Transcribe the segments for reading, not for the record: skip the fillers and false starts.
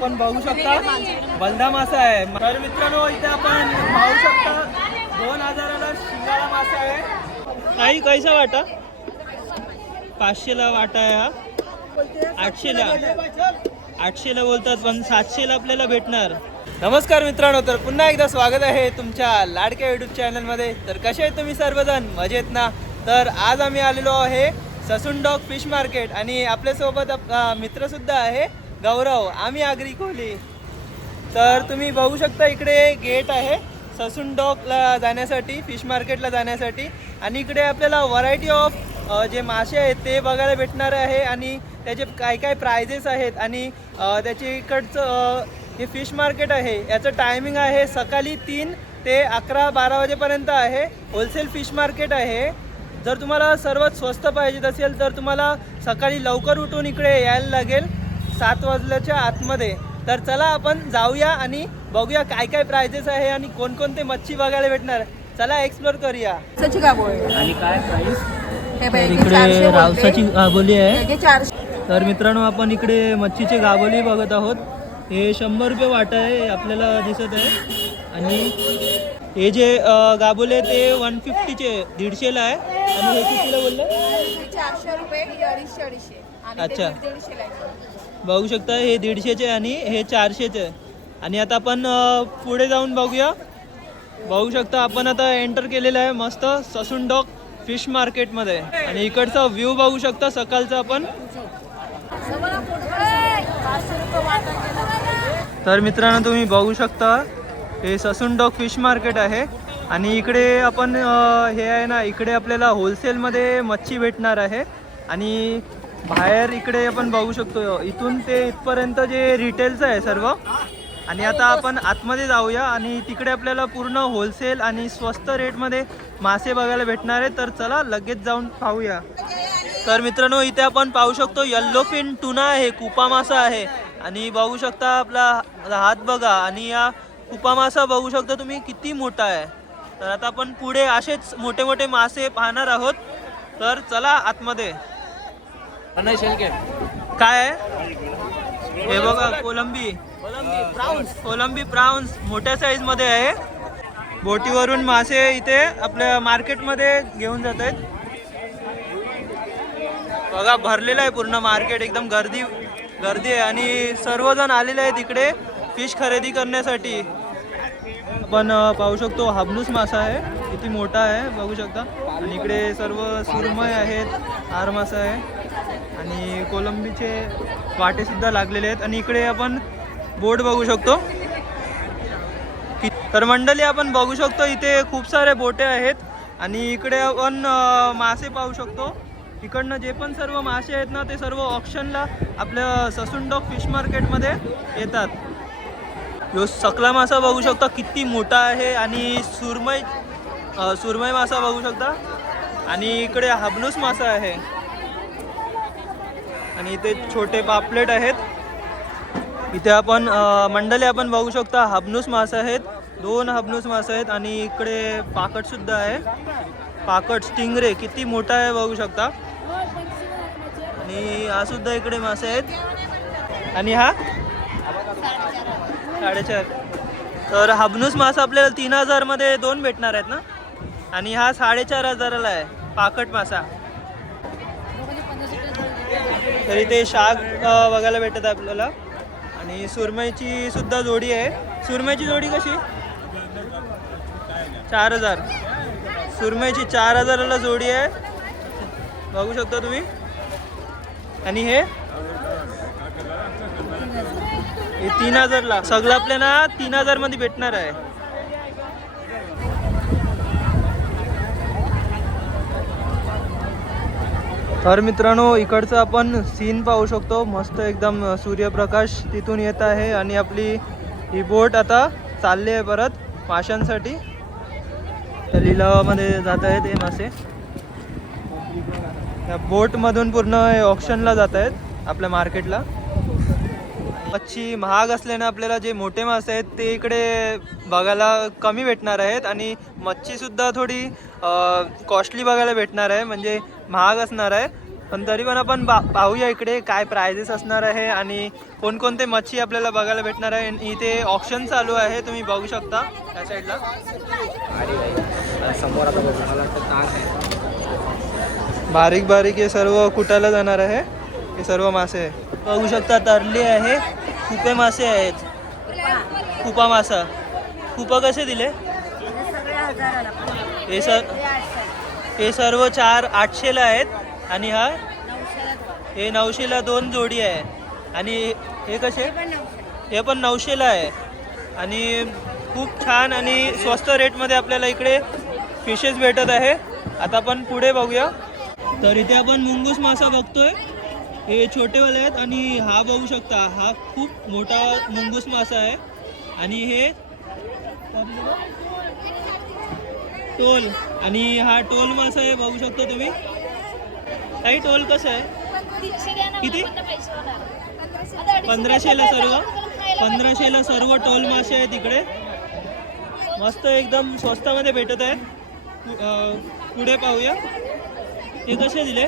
आपण बघू शकता बलदा मासा आहे. तर मित्रांनो इथे आपण पाहू शकता 2000ला शिंगाळा मासा आहे. काही कैसा वाटा? 500ला वाटा आहे हा. 800ला बोलतात पण 700ला आपल्याला भेटणार. नमस्कार मित्रांनो, तर पुन्हा एकदा स्वागत आहे तुमच्या लाडक्या यूट्यूब चॅनलमध्ये. तर कसे आहेत तुम्ही सर्वजण? मजेत ना? तर आज आम्ही आलेलो आहे ससून डॉग फिश मार्केट आणि आपल्यासोबत मित्रसुद्धा आहे गौरव. आम्ही आगरी कोहली. तर तुम्ही बघू शकता इकडे गेट आहे ससून डॉगला जाण्यासाठी, फिश मार्केटला जाण्यासाठी. आणि इकडे आपल्याला व्हरायटी ऑफ जे मासे आहेत ते बघायला भेटणार आहे आणि त्याचे काय काय प्राइजेस आहेत. आणि त्याचे इकडचं हे फिश मार्केट आहे याचं टायमिंग आहे सकाळी 3 ते 11-12 वाजेपर्यंत आहे. होलसेल फिश मार्केट आहे. जर तुम्हाला सर्वात स्वस्त पाहिजे असेल तर तुम्हाला सकाळी लवकर उठून इकडे यायला लागेल 7 वाजल्याच्या आतमध्ये. तर चला आपण जाऊया आणि बघूया काय काय प्राइजेस आहे आणि कोणकोणते मच्छी बघायला भेटणार. चला एक्सप्लोर करूया. आणि काय प्राइस? इकडे रावसाची गाबोली आहे. तर मित्रांनो आपण इकडे मच्छीचे गाबोली बघत आहोत. हे 100 रुपये वाटा आहे आपल्याला दिसत आहे. आणि हे जे गाबोले ते 150चे 150ला आहे. आणि हे कितीला बोललं? 400 रुपये, 250. अच्छा, बघू शकता हे 150चे आणि हे 400चे. आणि आता आपण पुढे जाऊन बघूया. बघू शकता आपण आता एंटर केलेलं आहे मस्त ससून डॉग फिश मार्केटमध्ये. आणि इकडचा व्ह्यू बघू शकता सकाळचा आपण. तर मित्रांनो तुम्ही बघू शकता हे ससून डॉग फिश मार्केट आहे. आणि इकडे आपण हे आहे ना, इकडे आपल्याला होलसेलमध्ये मच्छी भेटणार आहे. आणि बाहेर इकडे आपण बघू शकतो इथून ते इथपर्यंत जे रिटेलचं आहे सर्व. आणि आता आपण आतमध्ये जाऊया आणि तिकडे आपल्याला पूर्ण होलसेल आणि स्वस्त रेटमध्ये मासे बघायला भेटणार आहे. तर चला लगेच जाऊन पाहूया. तर मित्रांनो इथे आपण पाहू शकतो येल्लो फिन टुना आहे, कुपा मासा आहे. आणि बघू शकता आपला हात बघा. आणि या कुपा मासा बघू शकता तुम्ही किती मोठा आहे. तर आता आपण पुढे असेच मोठे मोठे मासे पाहणार आहोत. तर चला आतमध्ये. काय आहे हे बघा, कोलंबी प्राउन्स मोठ्या साईज मध्ये आहे. बोटीवरून मासे इथे आपल्या मार्केटमध्ये घेऊन जात आहेत. बघा भरलेलं आहे पूर्ण मार्केट, एकदम गर्दी आहे. आणि सर्वजण आलेले आहेत इकडे फिश खरेदी करण्यासाठी. आपण पाहू शकतो हाबनूस मासा आहे, किती मोठा आहे बघू शकता. आणि इकडे सर्व सुरमई आहेत, हार मासा आहे. आणि कोलंबीचे वाटे सुद्धा लागलेले आहेत. आणि इकडे आपण बोट बघू शकतो. तर मंडळी आपण बघू शकतो इथे खूप सारे बोटे आहेत. आणि इकडे आपण मासे पाहू शकतो. इकडनं जे पण सर्व मासे आहेत ना ते सर्व ऑक्शनला आपल्या ससून डॉग फिश मार्केटमध्ये येतात. यो सकला मासा बघू शकता किती मोठा आहे. आणि सुरमई मासा बघू शकता. आणि इकडे हाबनूस मासा आहे. आणि इथे छोटे पापलेट आहेत. इथे आपण मंडळी आपण बघू शकता हाबनूस मासा आहेत, 2 हाबनूस मासा आहेत. आणि इकडे पाकट सुद्धा आहे, पाकट स्टिंगरे किती मोठा आहे बघू शकता. आणि हा सुद्धा इकडे मासे आहेत. आणि हा 4.5. तर हाबनूस मासा आपल्याला 3000 मध्ये 2 भेटणार आहेत ना. आणि हा 4,500ला आहे पाकट मासा. तर इथे शाक बघायला भेटत आहे आपल्याला. आणि सुरमईची सुद्धा जोडी आहे. सुरमईची जोडी कशी? 4000. सुरमईची 4000ला जोडी आहे बघू शकता तुम्ही. आणि हे 3000ला. सगळं आपल्याला 3000 मध्ये भेटणार आहे. तर मित्रांनो इकडचं आपण सीन पाहू शकतो. मस्त एकदम सूर्यप्रकाश तिथून येत आहे. आणि आपली ही बोट आता चालली आहे परत माशांसाठी. त्या लिलावामध्ये जात आहेत हे मासे. त्या बोटमधून पूर्ण ऑक्शनला जात आहेत आपल्या मार्केटला. मच्छी महाग असल्याने आपल्याला जे मोठे मासे आहेत ते इकडे बघायला कमी भेटणार आहेत. आणि मच्छीसुद्धा थोडी कॉस्टली बघायला भेटणार आहे, म्हणजे महाग असणार आहे. पण तरी पण आपण पाहूया इकडे काय प्राइजेस असणार आहे आणि कोणकोणते मच्छी आपल्याला बघायला भेटणार आहे. इथे ऑप्शन चालू आहे, तुम्ही बघू शकता त्या साईडला. समोर आता बघू मला वाटतं तार आहे. बारीक बारीक हे सर्व कुटायला जाणार आहे. हे सर्व मासे बघू शकता, तरली आहे, कुपे मासे आहेत, कुपा मासा. कुपा कसे दिले? हे सर्व 400-800ला आहेत आणि हे 900ला 2 जोडी आहे. आणि हे कसे? हे पण 900ला आहे. आणि खूप छान आणि स्वस्त रेटमध्ये आपल्याला इकडे फिशेस भेटत आहे. आता आपण पुढे बघूया. तर इथे आपण मुंगूस मासा बघतोय. हे छोटेवाले आहेत आणि हा बघू शकता, हा खूप मोठा मुंगूस मासा आहे. आणि हे टोल, आणि हा टोल मासा आहे, बघू शकता तुम्ही. काही टोल कसं आहे? किती? 1500ला सर्व. 1500ला सर्व टोल मासे आहेत इकडे. मस्त एकदम स्वस्तामध्ये भेटत आहे. पुढे पाहूया. हे कसे दिले?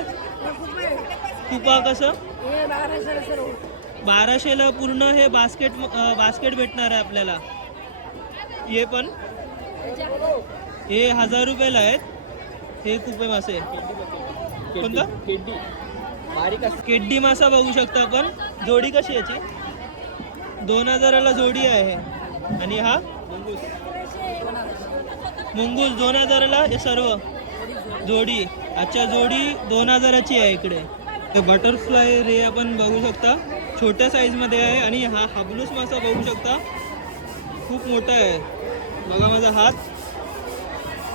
कुपा कसं? 1200ला पूर्ण हे बास्केट भेटणार आहे आपल्याला. हे पण हे 1000 रुपयाला आहेत. हे कुपे मासे. कोणता? केड्डी मासा बघू शकता आपण. जोडी कशी याची? 2000ला जोडी आहे. आणि हा मुंगूस 2000ला हे सर्व जोडी. अच्छा, जोडी 2000ची आहे इकडे. हे बटरफ्लाय रे आपण बघू शकता, छोट्या साईजमध्ये आहे. आणि हा हाबनूस मासा बघू शकता, खूप मोठा आहे. बघा माझा हात.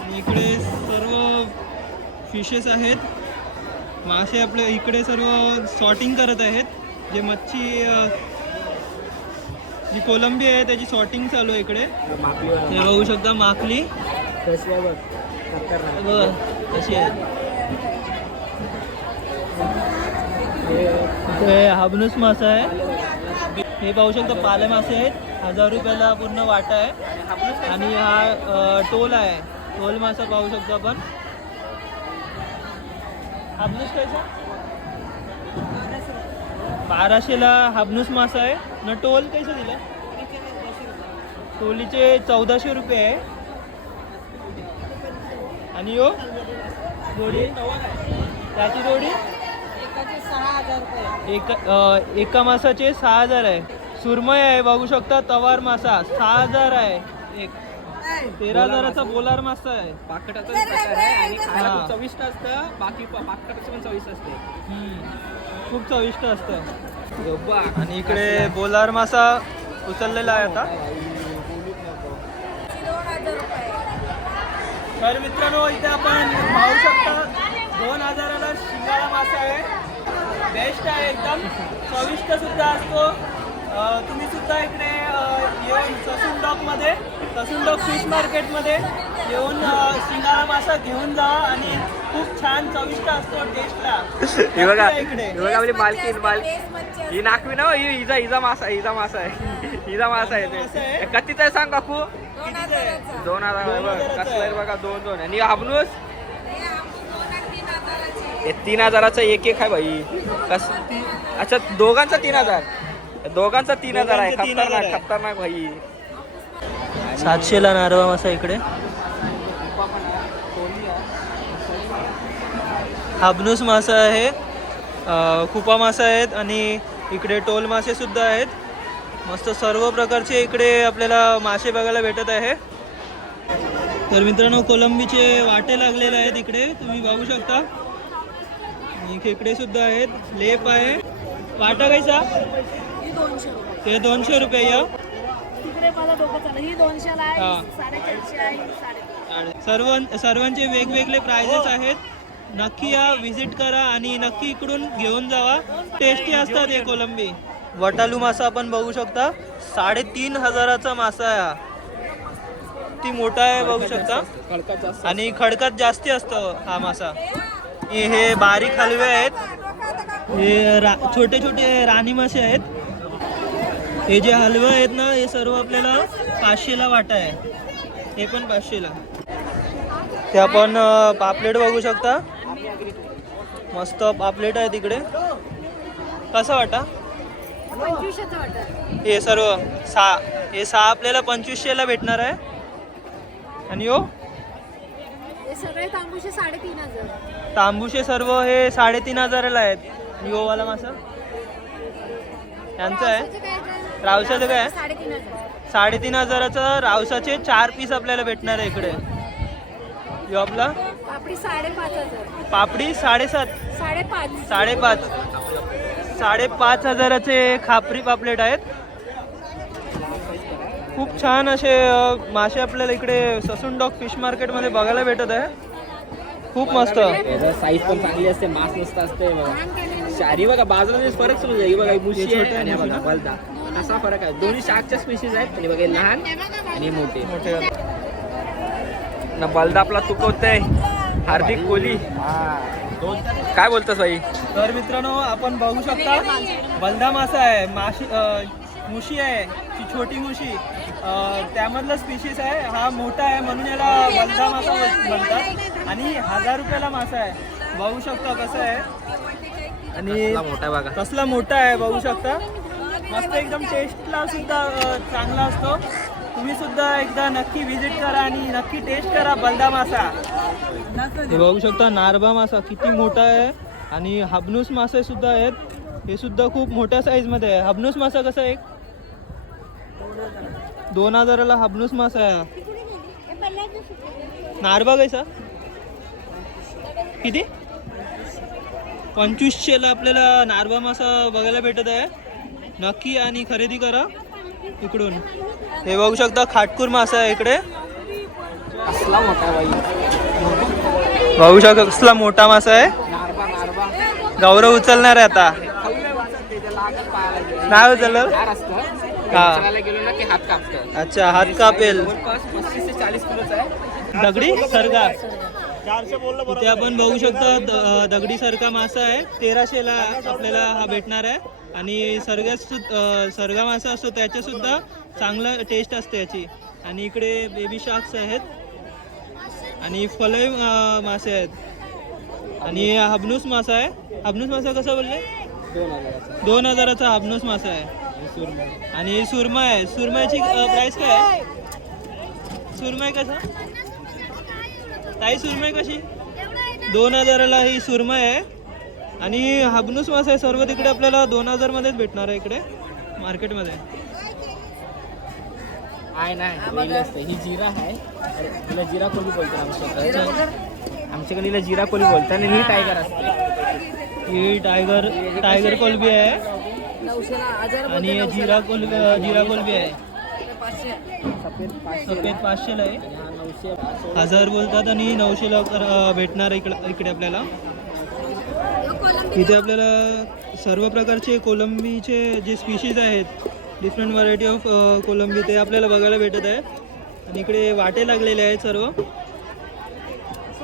आणि इकडे सर्व फिशेस आहेत, मासे आपले इकडे सर्व सॉर्टिंग करत आहेत. जे मच्छी जी कोलंबी आहे त्याची सॉर्टिंग चालू आहे इकडे. हे बघू शकता माकली कशी आहे. इथे हाबनूस मासा आहे. हे पाहू शकता पाले मासे आहेत. 1000 रुपयाला पूर्ण वाटा आहे. आणि हा टोल आहे. टोल मासा पाहू शकतो आपण. हाबनूस कैसा? 1200ला हाबनूस मासा आहे न. टोल कैसे दिला? टोलीचे 1400 रुपये आहे. आणि यो जोडी, त्याची जोडी एका मासाचे 6000 आहे. सुरमई आहे बघू शकता. तवार मासा 6000 आहे. एक 13000चा बोलार मासा आहे. पाकटाचा प्रकार आहे आणि खायला खूप चविष्ट असतं. बाकी पाकटाचं पण चविष्ट असते. खूप चविष्ट असतं. आणि इकडे बोलार मासा उचललेला आहे आता. तर मित्रांनो, इथे आपण पाहू शकता 2000ला शिंगाळा मासा आहे. बेस्ट आहे, एकदम चविष्ट सुद्धा असतो. तुम्ही सुद्धा इकडे येऊन ससून डॉक फिश मार्केटमध्ये येऊन शिंगाळा मासा घेऊन जा. आणि खूप छान चविष्ट असतो टेस्टला. हे बघा इकडे आपली मालकी ही नाकवी ना. हिजा मासा आहे. कितीचा आहे सांग काकू? 2000. कसं आहे बघा, 2 आणि हाबनूस 3000चा एक आहे भाई. अच्छा, दोघांचा 3000 आहे. खतरनाक भाई. 700ला नारवा मासा इकडे. हाबनूस मासा आहे, कुपा मासा आहेत आणि इकडे टोल मासे सुद्धा आहेत. मस्त सर्व प्रकारचे इकडे आपल्याला मासे बघायला भेटत आहे. तर मित्रांनो, कोलंबीचे वाटे लागलेले आहेत इकडे, तुम्ही बघू शकता. खेकडे सुद्धा आहेत. लेप आहे. वाटा कैसा? ते 200 रुपये. या सर्वांचे वेगवेगळे प्राइजेस आहेत. नक्की या, विजिट करा आणि नक्की इकडून घेऊन जावा. टेस्टी असतात हे कोलंबी. वटालू मासा आपण बघू शकता. 3500चा मासा आहे हा. ती मोठा आहे बघू शकता. आणि खडकात जास्ती असतो हा मासा. हे बारीक हलवे आहेत. हे छोटे छोटे राणी मासे आहेत. हे जे हलवे आहेत ना, हे सर्व आपल्याला 500ला वाटा आहे. हे पण 500ला. ते आपण पापलेट बघू शकता. मस्त पापलेट आहे तिकडे. कसं वाटा 2500चं वाटत. हे सर्व हे सहा आपल्याला 2500ला भेटणार आहे. आणि हो हे सगळे तांबूचे 3500. तांबूचे सर्व हे 3500ला आहेत. आणि हो वाला मासा यांचं आहे. रावसाचं काय आहे? 3500. 3500चं रावसाचे 4 पीस आपल्याला भेटणार आहे इकडे. यो आपला पापडी 5500. पापडी 7.5 5.5. 5,500चे खापरी पापलेट आहेत. खूप छान असे मासे आपल्याला इकडे ससून डॉग फिश मार्केटमध्ये बघायला भेटत आहे. खूप मस्त. साईज पण चांगली असते, मास मस्त असते बघा. शारी बघा बाजूला फरक समजा. ही बघा मुशी छोटे आहे आणि मुशी बघा बलदा. असा फरक आहे. दोन्ही शार्कच्या स्पीशीज आहेत. आणि बघा लहान आणि मोठे. ना बलदा आपला तुकवतोय हार्दिक कोहली. काय बोलतोस भाई? तर मित्रांनो आपण बघू शकता बलदा मासा आहे. मुशी आहे, ती छोटी मुशी. त्यामधला स्पीशीज आहे. हा मोठा आहे म्हणून याला बलदा मासा म्हणतात. आणि 1000 रुपयाला मासा आहे. बघू शकता कसं आहे. आणि मोठा बघा. कसला मोठा आहे बघू शकता. मस्त एकदम टेस्टला सुद्धा चांगला असतो. तुम्ही सुद्धा एकदा नक्की विजिट करा आणि नक्की टेस्ट करा बलदा मासा. हे बघू शकता नारबा मासा किती मोठा आहे. आणि हाबनूस मासे सुद्धा आहेत. हे सुद्धा खूप मोठ्या साईजमध्ये आहे. हाबनूस मासा कसा आहे? 2000ला हाबनूस मासा आहे. नारबा कैसा किती? 2500ला आपल्याला नारबा मासा बघायला भेटत आहे. नक्की आणि खरेदी करा इकडून. हे बघू शकता खाटकूर मासा आहे इकडे. असला मोठा बाई. बघू शकता कसला मोठा मासा आहे. नारबा नारबा गौरव उचलणार आहे आता. खाऊया वाटत ते, त्याला लागत पायाला. नाही उचललं. धार असतं. हा. उचलायला गेलो ना की हात कापतं. अच्छा हात कापेल. जवळपास 35 ते 40 किलोचा आहे. दगडी सरगा इथे आपण बघू शकता दगडी सरका मासा आहे. 1300ला आपल्याला हा भेटणार आहे. आणि सरगा मासा असतो त्याच्या सुद्धा चांगला टेस्ट असते याची. आणि इकडे बेबी शार्क्स आहेत. आणि फलय मासे आहेत. आणि हाबनूस मासा आहे. हाबनूस मासा कसा बोलले? 2000चा हाबनूस मासा आहे. आणि सुरमई आहे. सुरमईची प्राइस काय आहे? सुरमई कसा ताई? सुरमई कशी? 2000ला ही सुरमई आहे. आणि हाबनूस मासा आहे. सर्व तिकडे आपल्याला 2000 मध्येच भेटणार आहे इकडे मार्केटमध्ये. आहे नाही ही जिरा आहे. हिला जिरा कोली बोलतात आमच्याकडे. हिला जिरा कोली बोलतात. आणि ही टायगर असते. ही टायगर कोलबी आहे. आणि जिरा कोलबी आहे. सफेद 500ला आहे. 1000 बोलतात. आणि 900ला भेटणार इकडे आपल्याला. इथे आपल्याला सर्व प्रकारचे कोलंबीचे जे स्पीशीज आहेत, डिफरंट व्हरायटी ऑफ कोलंबी ते आपल्याला बघायला भेटत आहे. आणि इकडे वाटे लागलेले आहेत सर्व.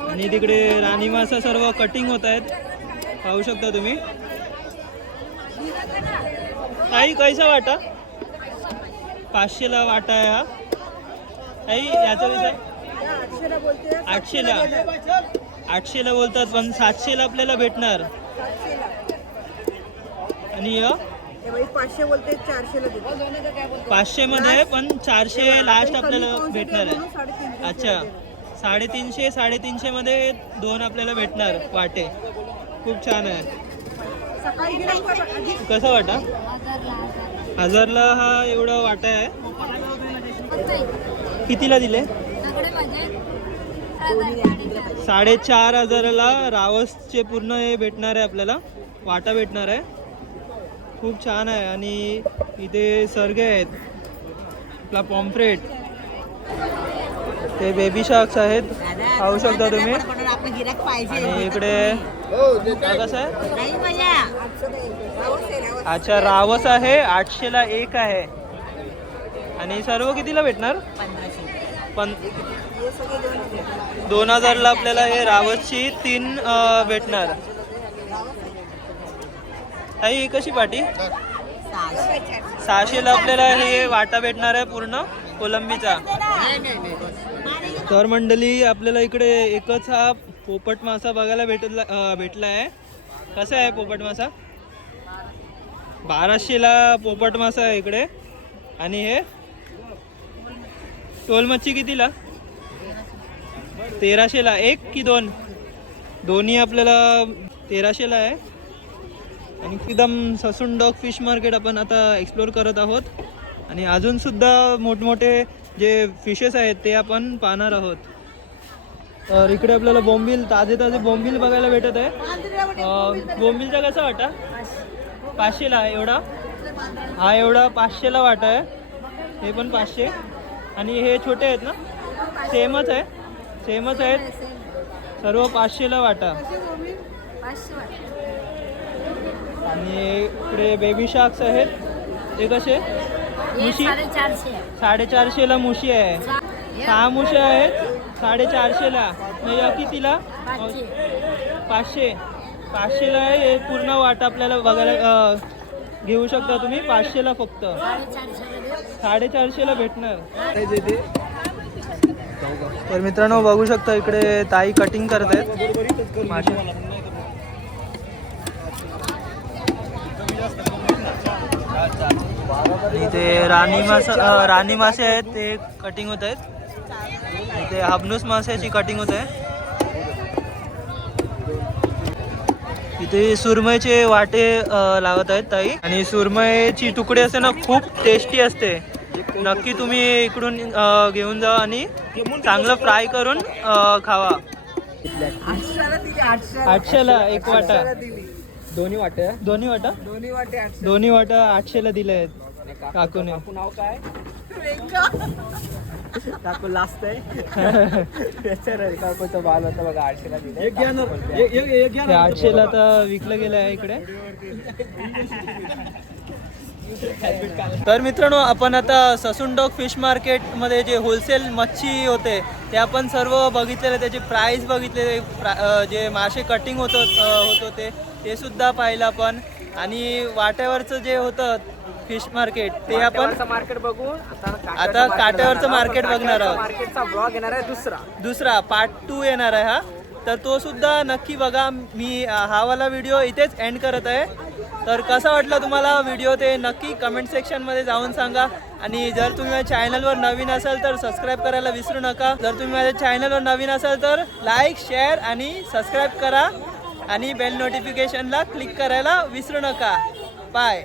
आणि तिकडे राणी मासा सर्व कटिंग होत आहेत. पाहू शकता तुम्ही. ताई कैसा वाटा? 500ला वाटा आहे हा. ताई याचा कैसा? 800ला बोलतात. पण 700ला आपल्याला भेटणार. आणि 500 बोलते 400ला देतो. 500 मध्ये पण 400 लास्ट आपल्याला भेटणार आहे. अच्छा 350 मध्ये 2 आपल्याला भेटणार वाटे. खूप छान आहे. कसा वाटा? 1000ला हा एवढा वाटा आहे. कितीला दिले? 4500ला रावसचे पूर्ण हे भेटणार आहे आपल्याला. वाटा भेटणार आहे. खूप छान आहे. आणि इथे सरगे आहेत. आपला पॉम्फ्रेट, ते बेबी शार्क्स आहेत. पाहू शकता तुम्ही. आणि इकडे कसं आहे? अच्छा रावस आहे. 800ला एक आहे. आणि सर्व कितीला भेटणार? 2000ला आपल्याला हे रावसची 3 भेटणार. ही कशी पाटी? 600ला आपल्याला हे वाटा भेटणार आहे पूर्ण कोलंबीचा. तर मंडळी आपल्याला इकडे एकच हा पोपट मासा बघायला भेटला आहे. कसा आहे पोपट मासा? 1200ला पोपट मासा आहे इकडे. आणि हे टोल मच्छी कितीला? 1300ला. एक की दोन? दोन्ही आपल्याला 1300ला आहे. आणि एकदम ससून डॉग फिश मार्केट आपण आता एक्सप्लोर करत आहोत. आणि अजून सुद्धा मोठमोठे जे फिशेस आहेत ते आपण पाहणार आहोत. तर इकडे आपल्याला बोंबील, ताजे ताजे बोंबील बघायला भेटत आहे. बोंबीलचा कसा वाटा? 500ला आहे एवढा. हा एवढा 500ला वाटा आहे. हे पण 500. आणि हे छोटे आहेत ना? सेमच आहे, सेमच आहेत सर्व. 500ला वाटा. आणि इकडे बेबी शार्क्स आहेत. ते कसे? मुशी 450ला मुशी आहे. 6 मुशी आहेत 450ला. म्हणजे कितीला? 500ला आहे. हे पूर्ण वाटा आपल्याला बघायला घेऊ शकता तुम्ही. 500ला फक्त. 450ला भेटणार. तर मित्रांनो बघू शकता इकडे ताई कटिंग करत आहेत मासे. इथे राणी मासे आहेत ते कटिंग होत आहेत. इथे हाबनूस माशाची कटिंग होत आहे. इथे सुरमईचे वाटे लावत आहेत ताई. आणि सुरमईची तुकडे असते ना, खूप टेस्टी असते. नक्की तुम्ही इकडून घेऊन जा आणि चांगलं फ्राय करून खावा. 800ला एक वाटा. दोन्ही वाटे. दोन्ही वाटा 800ला दिले आहेत काकूने. नाव काय? काकू लास्ट आहे. काकूचा बाल होता बघा 800ला दिले. 800ला तर विकलं गेलं आहे इकडे. तर मित्रांनो आपण आता ससून डॉग फिश मार्केटमध्ये जे होलसेल मच्छी होते ते आपण सर्व बघितलेले. त्याची प्राईस बघितले. जे मासे कटिंग होत होते ते सुद्धा पाहिलं आपण. आणि वाट्यावरचं जे होतं फिश मार्केट ते आपण मार्केट बघून आता काट्यावरचं मार्केट बघणार आहोत. मार्केटचा ब्लॉग येणार आहे दुसरा पार्ट 2 येणार आहे हा. तर तो सुद्धा नक्की बघा. मी हा वाला व्हिडिओ इथेच एंड करत आहे. तर कसा वाटला तुम्हाला व्हिडिओ ते नक्की कमेंट सेक्शनमध्ये जाऊन सांगा. आणि जर तुम्ही माझ्या चॅनलवर नवीन असाल तर सबस्क्राईब करायला विसरू नका. जर तुम्ही माझ्या चॅनलवर नवीन असाल तर लाईक, शेअर आणि सबस्क्राईब करा. आणि बेल नोटिफिकेशनला क्लिक करायला विसरू नका. बाय.